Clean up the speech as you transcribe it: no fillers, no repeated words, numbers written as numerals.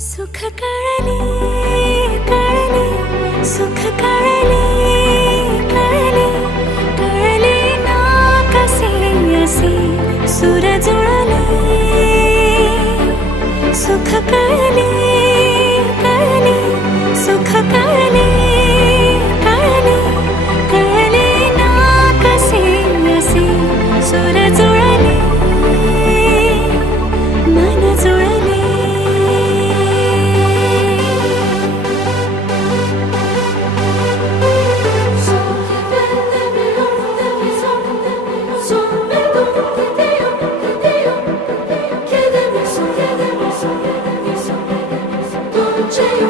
सुख कळले कळले सुख कळले कळले कळले ना कसे असे सूर जुळले सुख कळले कळले सुख कळले कळले कळले ना कसे असे सूर जुळले मन जुळले C'è